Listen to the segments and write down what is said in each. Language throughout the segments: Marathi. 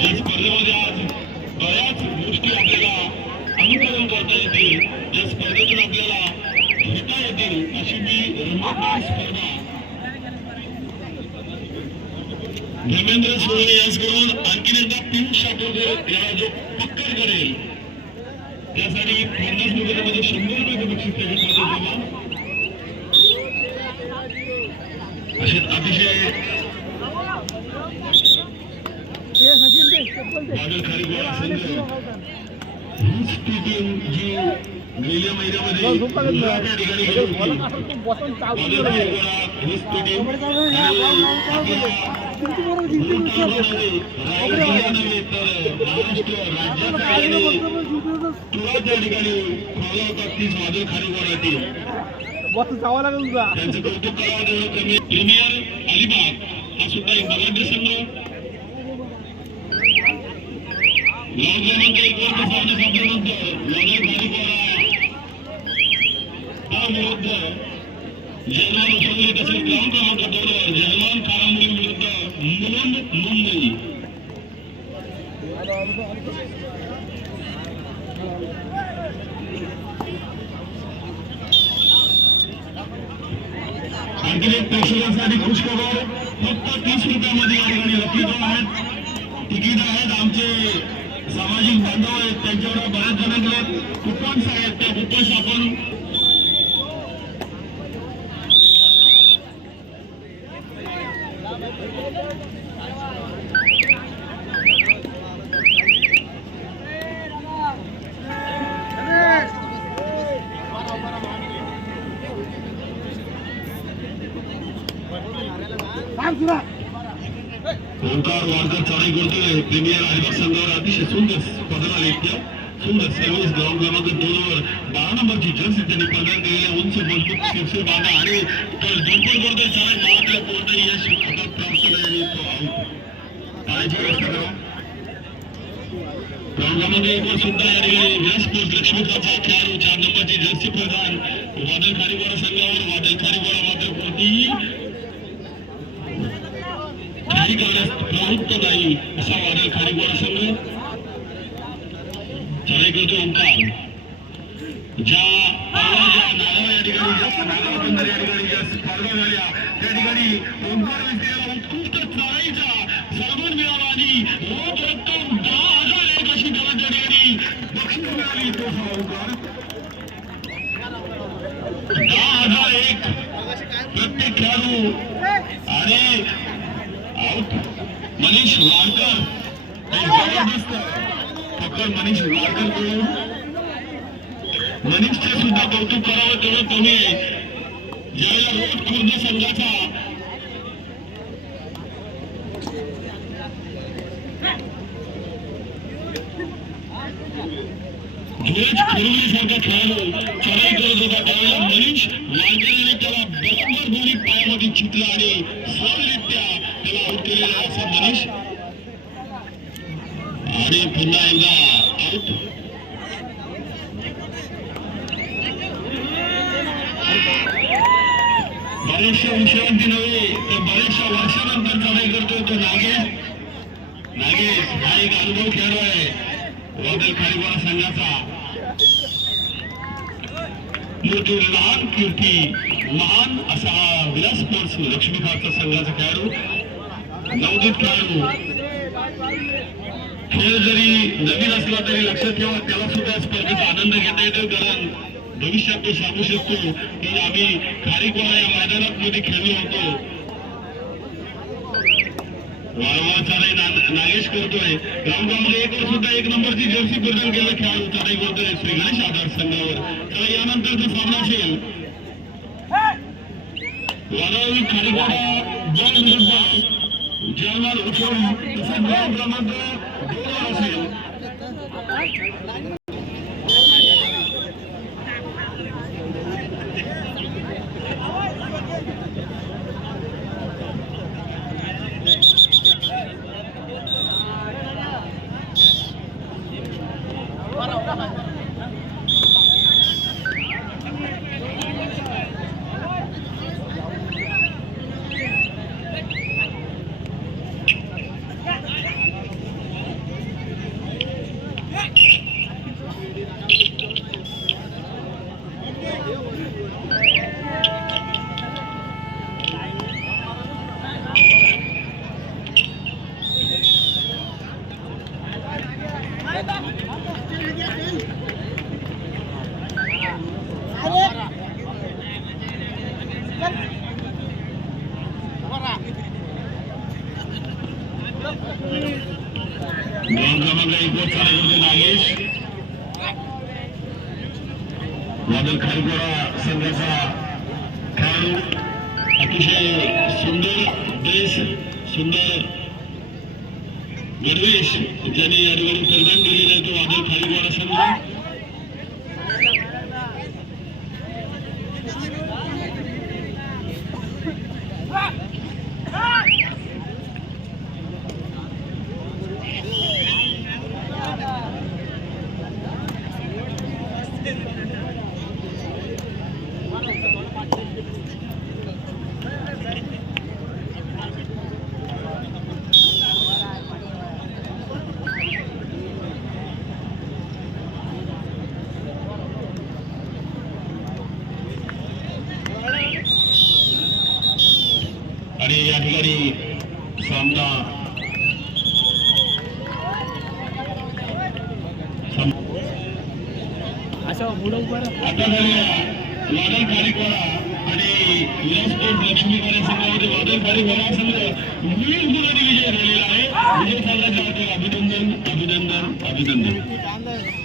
या स्पर्धेमध्ये आज बऱ्याच गोष्टी आपल्याला अनुकरण करता येतील. या स्पर्धेतून आपल्याला घेता येतील अशी मी रंगतदार स्पर्धा. धर्मेंद्र सोहळे यांच्याकडून आणखी एकदा पियुष ठाकूरकर याला जो पक्कर करेल त्यासाठी पन्नास रुपयामध्ये शंभर रुपये बक्षीस त्याच्या असे अतिशय होतात तीच बादल खारीगोळा टीम बस जावं लागेल तुझा. त्यांचं कौतुक करावं प्रीमियर अलिबाग हा सुद्धा एक बलाढ्य संघ गाव क्रमांक एक वर सामने संपल्यानंतर लढत झाली हा विरुद्ध जलवान उचलले तसेच ग्राउंड क्रमांक दोन वर विरुद्ध मुंबई प्रेक्षकांसाठी खुश खबर फक्त तीस रुपयामध्ये या ठिकाणी लकी आहेत तिकीट आहेत आमचे सामाजिक बांधव आहेत त्यांच्यावर बऱ्याच जणांकडे कुपन्स आहेत त्या कुपन्स आपण ओंकार वाडकर चढाई करतोय प्रीमियर अलिबाग संघावर अतिशय सुंदर स्पर्धा आली इतक्या. सुंदर सर्व्हिस ग्राउंड क्रमांक दोन वर. बारा नंबरची जर्सी त्यांनी प्रदान दिलेल्या उंच मजबूत शिरसे बांधा. आणि तो करतोय चढाई मावातल्या कोणतंही यश हातात प्राप्त झाले तो आउट पाण्याची व्यवस्था करा. ग्राउंड क्रमांक सुद्धा या ठिकाणी स्पोर्ट्स खेळाडू. चार नंबरची जर्सी प्रधान वादळ खारीवाडा संघावर वादळ खारीवाडा मात्र कोणतीही काही करण्यास नाही असा वादळ खारीगोळा संघ चढाई ओंकार. ज्या नागाव या ठिकाणी नागाव बंदर या ठिकाणी ज्या स्पर्धा झाल्या त्या ठिकाणी ओंकार विद्याला उत्कृष्ट चढाईचा सर्वन मिळाला आणि रोख रक्कम दहा हजार एक अशी त्याला त्या ठिकाणी बक्षीस मिळाली. तो हा ओंकार. दहा हजार एक प्रत्येक खेळाडू आणि आउट मनीष वाडकर. एक जबरदस्त पकड मनीष वाडकरकडून मनीषचं सुद्धा कौतुक करावं तेवढं कमी आहे ज्यावेळेला रोज खुर्द संघाचा. धुळेच फिरवलीसारखा खेळाडू चढाई करत होता. त्यावेळेला मनीष वाडकरीने त्याला बरोबर दोन्ही पायामध्ये चितला आणि सरळरित्या त्याला आउट केलेला आहे असा मनीष. आणि पुन्हा एकदा आउट बऱ्याचशा विश्रांती नव्हे तर बऱ्याचशा वर्षानंतर चढाई करतोय तो नागेश. नागेश हा एक अनुभव खेळाडू आहे. वादळ खारीवाडा संघाचा मोठी लहान कीर्ती महान असा हा विलास स्पोर्ट्स लक्ष्मीकांतचा संघाचा खेळाडू नवदीत खेळाडू. खेळ जरी नवीन असला तरी लक्षात ठेवा त्याला सुद्धा स्पर्धेचा आनंद घेता येतो कारण भविष्यात तो सांगू शकतो की आम्ही खारीकोळा या मैदानात मध्ये खेळलो होतो. वारंवार चढाई नागेश करतोय. ग्राउंड एक सुद्धा एक नंबरची जर्सी परिधान केलं खेळाडू चढाई करतोय श्री गणेश आधार संघावर. तर यानंतरचा सामना असेल. वारावी खारीकोळा दोन विरुद्ध जयमाल उठून तसंच क्रमांक दोन असेल. गणवेश ज्यांनी या ठिकाणी परिधान केलेला आहे तो वादळ खारीकोडा संघ आणि या ठिकाणी सामना. आता झालेल्या वादळ खारीकोडा आणि लक्ष्मी कार्य संघामध्ये वादळ खारीकोडा संघ वीस गुणांनी विजय झालेला आहे विजय संघाच्या अभिनंदन अभिनंदन अभिनंदन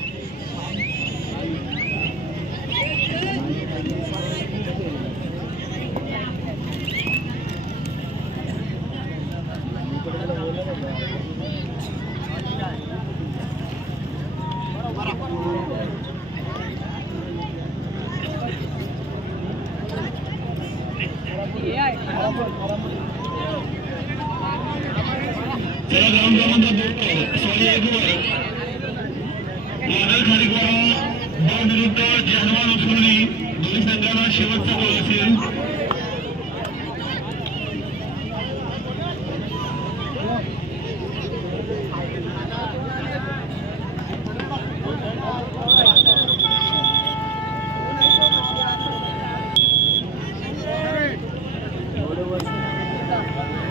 चला ग्राउंड क्रमांक दोन सॉरी एक वर वादळ खारीकोडा दोन विरुद्ध जहवान उस्मानी दोन्ही संघाला शेवटचा गोल असेल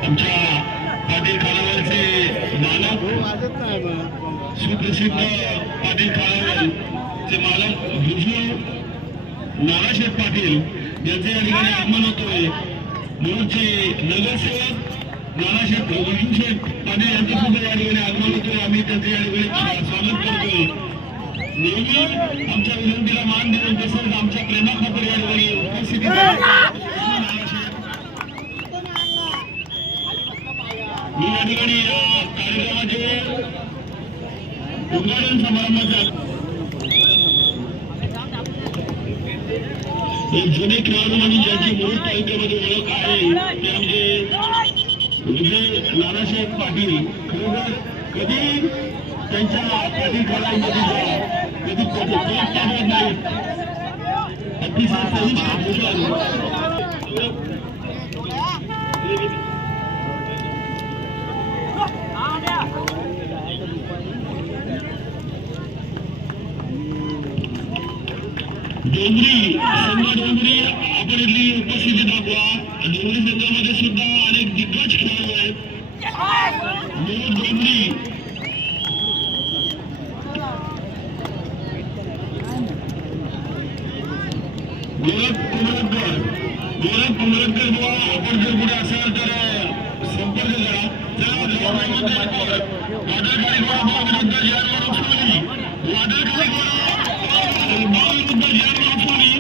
आमच्या पाटील खानावरचे मालक सुप्रसिद्ध पाटील खानावरचे मालक विजू नानाशेठ पाटील यांचे या ठिकाणी आगमन होतोय मूळचे नगरसेवक नानाशेठ विजू पाटील यांचे सुद्धा या ठिकाणी आगमन होतोय. आम्ही त्यांचे या ठिकाणी स्वागत करतो नेहमी आमच्या विनंतीला मान देऊन तसंच आमच्या प्रेमाखातर या ठिकाणी उपस्थिती नानाशेठ मी या ठिकाणी या कार्यक्रमाचे उद्घाटन समारंभाच्या जुने खेळाडू म्हणून ज्यांची मूळ तालुक्यामध्ये ओळख आहे ते म्हणजे विजय नानासाहेब पाटील. खरोखर कधी त्यांच्या पाटील खेळाडूमध्ये कधी कधी पोट टाकत नाही अतिशय चविष्ट भोजन डोंगरी संघ डोंगरी आपण इथली उपस्थिती दाखवा डोंगरी संघामध्ये सुद्धा अनेक दिग्गज खेळाडू आहेत. डोंगरी गोरख कुमरटकर गोरख कुमरटकर बुवा आपण जर कुठे असाल तर संपर्क करा. चला वादळकारी गोळा विरुद्ध जयंत उस्मानी वादळकारी गोळा विरुद्ध जयंत उस्मानी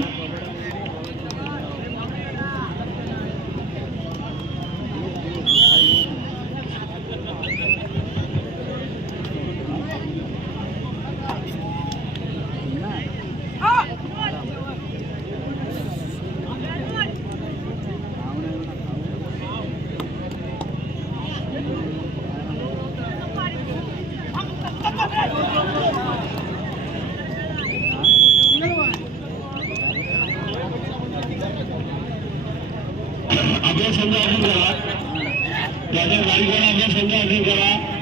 आपला संघ अर्जुन करा त्याचा गाडीवाला आपला संघ अर्जुन करा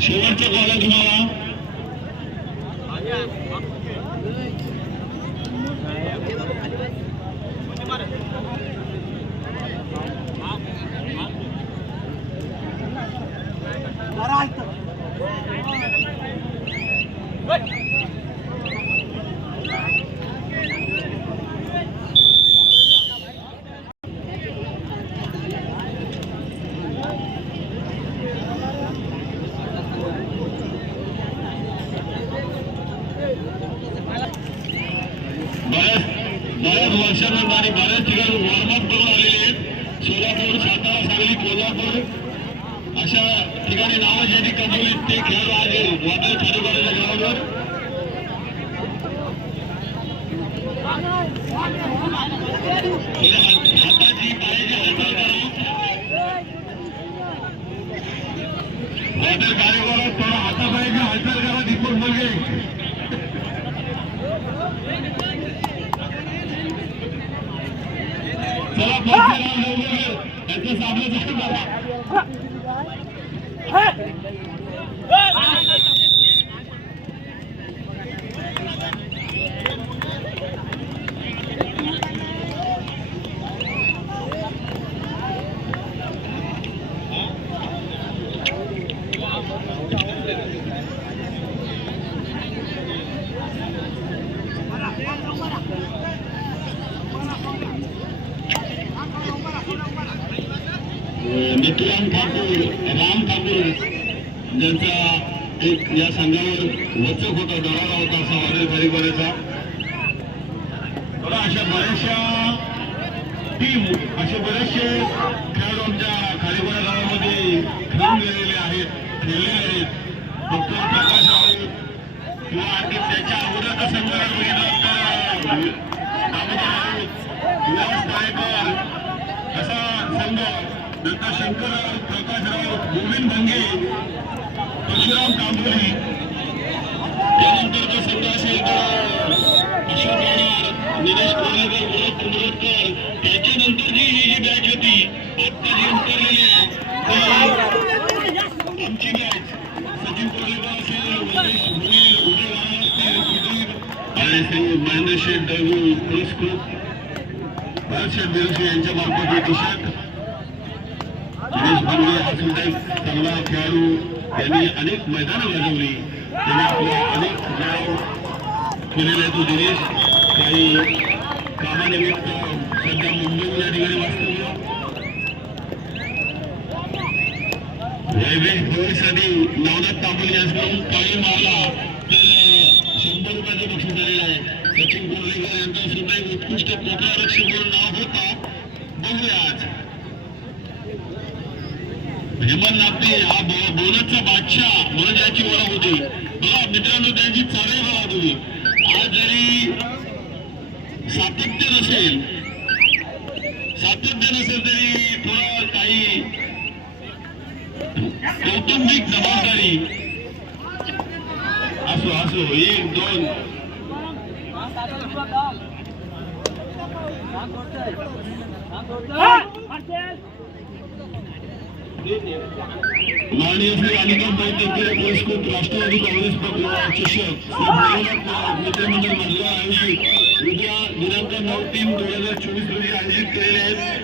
शेवटचं कॉल आहे तुम्हाला बऱ्याच बऱ्याच वर्षानंतर आणि बऱ्याच ठिकाणी वॉर्मअप करून आलेले आहेत. सोलापूर सातारा सांगली कोल्हापूर अशा ठिकाणी नावं ज्यांनी कमवली ते खेळाडू आज वादळ खेळूबाच्या ग्राउंडवर थोड्या हाताची पायाची हालचाल करा. वादळ कार्यक्रम थोडा हातापायाची हालचाल करा दीपक मुलगे चला पाचशे राम लवकर याचं सामना चालू करा नित्यान ठाकूर राम ठाकूर ज्यांचा एक या संघावर वचक होता दरारा होता असा वादळ खालीपर्यंतचा बघा अशा बऱ्याचशा टीम असे बरेचसे खेळाडू आमच्या खालीपाडा गावामध्ये खेळून गेलेले आहेत खेळले आहेत. फक्त प्रकाश राऊत किंवा आणखी त्याच्या अगोदरचा संघ बघितला तर दामोदर राऊत असा संघ नंतर शंकर राऊत प्रकाश राऊत गोविंद भंगे परशुराम कांबळे त्यानंतरचा संघ असेल तर अशोक गाडार निलेश कोल्हेकर गोरख कुंभरकर त्याच्यानंतरची ही जी बॅच होती आत्ता जी उतरलेली आहे आमची बॅच सचिन कोल्हेकर असेल वंदेश भुईर उदय गाडा असतील सुधीर आणि श्री महेंद्र शेठ दळवी क्रिस ग्रुप भरत यांच्या मार्फत हे टी शर्ट दिनेश भांगे हा सुद्धा चांगला खेळाडू त्यांनी अनेक मैदानं गाजवली. त्यांनी आपले अनेक नाव केलेले आहे तो दिनेश काही कामानिमित्त सध्या मुंबई या ठिकाणी वास्तव्य. वैवेश भविष्यासाठी नवनाथ तांबोली यांच्याकडून काही मारला शंभर रुपयाचं बक्षीस झालेलं आहे. सचिन कोल्हेकर यांचा सुद्धा एक उत्कृष्ट पोटला रक्षक म्हणून नाव होता. बघूया आज. हेमंत नागते हा बोलतचा बादशाह म्हणून याची ओळख होती बघा मित्रांनो त्यांची चालही बघा तुम्ही आज जरी सातत्य नसेल सातत्य नसेल तरी थोडं काही कौटुंबिक जबाबदारी असो असो एक दोन माननीय श्री अनिकेत बैठकीय पुरस्कृत राष्ट्रवादी काँग्रेस पक्ष मित्रमंडळ मधला आयोजित उद्या दिनांक नऊ तीन दोन हजार चोवीस रोजी आयोजित केलेले आहेत.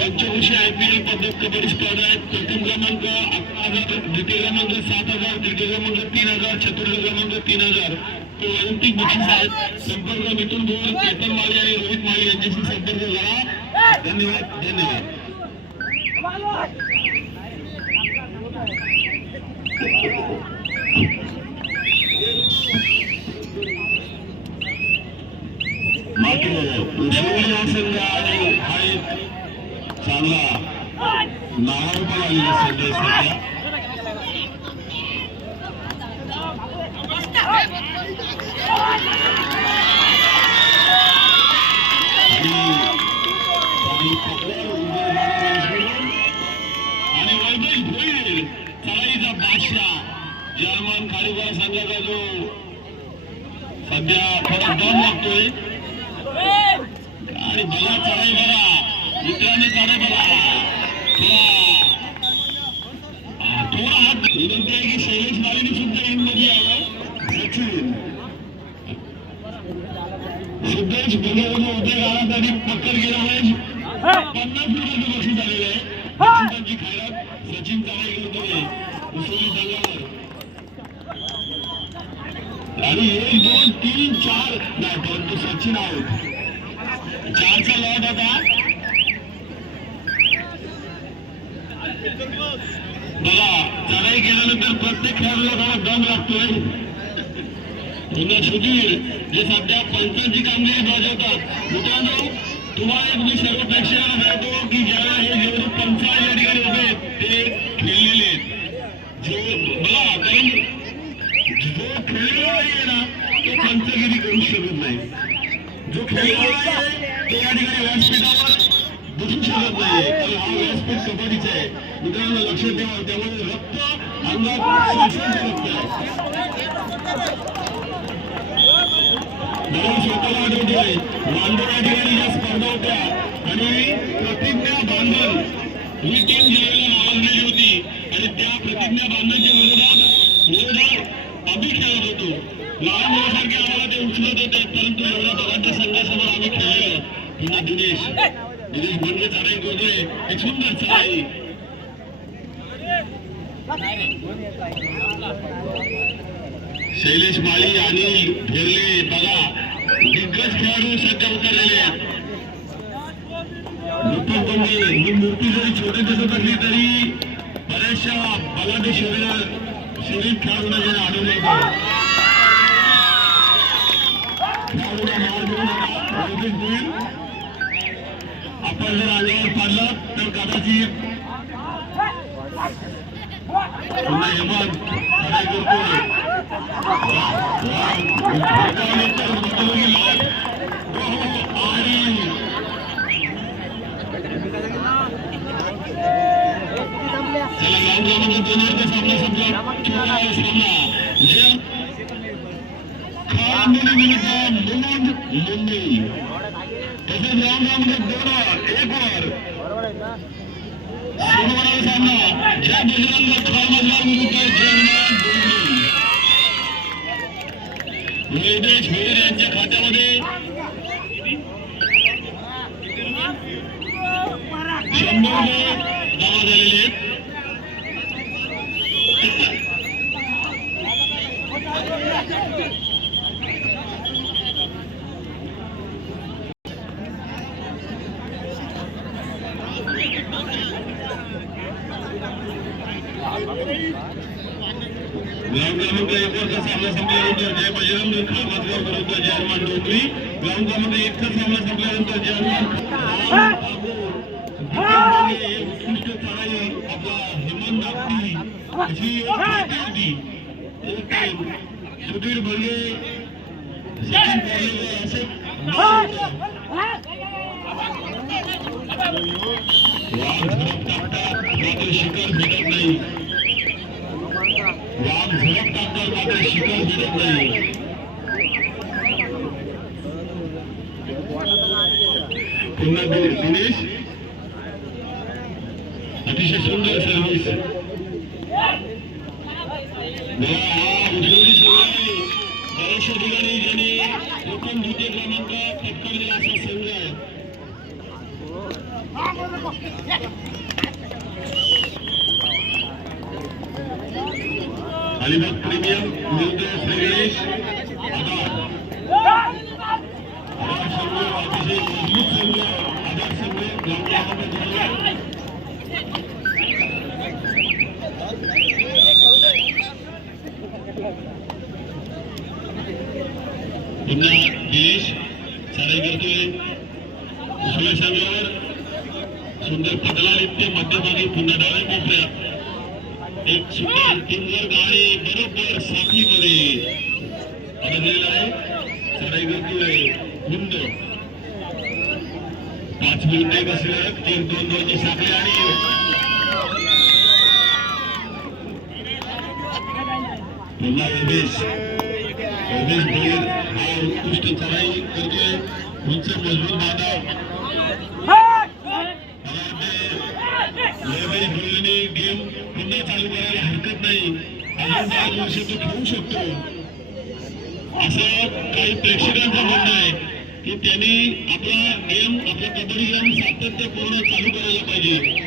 पंचवर्षीय आय पी एल पद्धत कबड्डी स्पर्धा आहेत. प्रथम क्रमांक अकरा हजार द्वितीय क्रमांक सात हजार तृतीय क्रमांक तीन हजार चतुर्थ क्रमांक तीन हजार. ते ऑलिम्पिक बक्षीस आहेत. संपर्क मिथुन भोर केतन माळी आणि रोहित माळी यांच्याशी संपर्क करा. धन्यवाद धन्यवाद. मात्र उस्मानी हा संघ आहे हा एक चांगला नावारूपाला आलेला संघ सध्या आणि आणि पकडावर उभे राहणारे आणि वैभव भोईर चढाईचा बादशाह जर्मन खाडीपाडा संघाचा जो सध्या थोडा दम लागतोय आणि बघा चढाई बघा मित्रांनी चढाई बघा थोडा हा, थोडा हात विनंती आहे की शैलेश मालिनी सुद्धा मध्ये यावं सचिन सिद्धेश बिगेवरून उद्या गाण्यासाठी पक्कर गेला आहे पन्नास रुपयाचं बक्षीस झालेलं आहे बक्षिसांची खैरात सचिन चाळे करतोय उसोली संघावर आणि एक दोन तीन चार. नाही परंतु सचिन आहोत चारचा लॉट आता बघा चढाई केल्यानंतर प्रत्येक खेळाडूला थोडा दम लागतोय. पुन्हा सुधीर जे सध्या पंचांची कामगिरी बजावतात. मित्रांनो तुम्हाला एक मी सर्व प्रेक्षकांना सांगतो की ज्यावेळेस हे जेवढे पंच या ठिकाणी उभे आहेत, ते खेळलेले आहेत जो बघा कारण जो खेळलेला आहे ना तो पंचगिरी करू शकत नाही. जो खेळलेला आहे तो या ठिकाणी व्यासपीठावर बसू शकत नाही. कारण हा व्यासपीठ कबड्डीचा आहे. मित्रांनो लक्षात ठेवा त्यामुळे रक्त अंगात शासनचं रक्त आहे. मला स्वतःला आठवतोय बांधव या ठिकाणी ज्या स्पर्धा होत्या आणि प्रतिज्ञा बांधव ही टीम ज्यावेळेला नावाजलेली होती. आणि त्या प्रतिज्ञा बांधवच्या विरोधात विरोधात आम्ही खेळत होतो. लहान मुलासारखे आम्हाला ते उचलत होते परंतु एवढ्या दोघांच्या संघासमोर आम्ही खेळलेलो पुन्हा दिनेश. दिनेश म्हणजे चढाई करतोय एक सुंदर चढाई शैलेश माळी आणि घेरले बघा. दिग्गज खेळाडू सध्या उतरलेले आहेत. नुपूर म्हणजे ही मूर्ती जरी छोटी दिसत असली तरी बऱ्याचशा बलाढ्य शरीर शरीर खेळाडूंना जरी आढळून येतो खेळाडूला मार देऊ नका बहुतेक होईल आपण जर अंगावर पाडलं तर कदाचित पुन्हा हेमंत चढाई करतोय जय बजरंग खामधला विरुद्ध जगन्नाथ डोंगरे निलेश भोईर यांच्या खात्यामध्ये शंभर रुपये जमा झालेले आहेत ग्राउंड क्रमांक एक वरचा सामना संपल्यानंतर जय बजरंग खामतगाव विरुद्ध जयमान डोंगरी ग्राउंड क्रमांक एकचा सामना संपल्यानंतर जयमान उत्कृष्ट चढाई आपला हेमंत अशी होती सुधीर असे वाघ टाकतात मात्र भेटत नाही वाघ झडप टाकतात मात्र शिखर भेटत नाही पुन्हा पुन्हा दिनेश चढाई उजव्या संघावर सुंदर पटला निघते मध्यभागी पुन्हा डाव्या कोपऱ्यात एक सुंदर टिंगर गाडी बरोबर साखळीमध्ये अडकलेला आहे चढाई करतोय गुंड पाच मिनिटे बसले दोन दोनची साखळी आणि पुन्हा भोईर हा उत्कृष्ट चढाई करतोय उंच मजबूत बांधव भोईरने गेम पुन्हा चालू करायला हरकत नाही अजून पाच वर्ष तो खेळू शकतो असं काही प्रेक्षकांचं म्हणणं आहे की त्यांनी आपला नियम आपला कबड्डी सातत्यपूर्ण चालू करायला पाहिजे.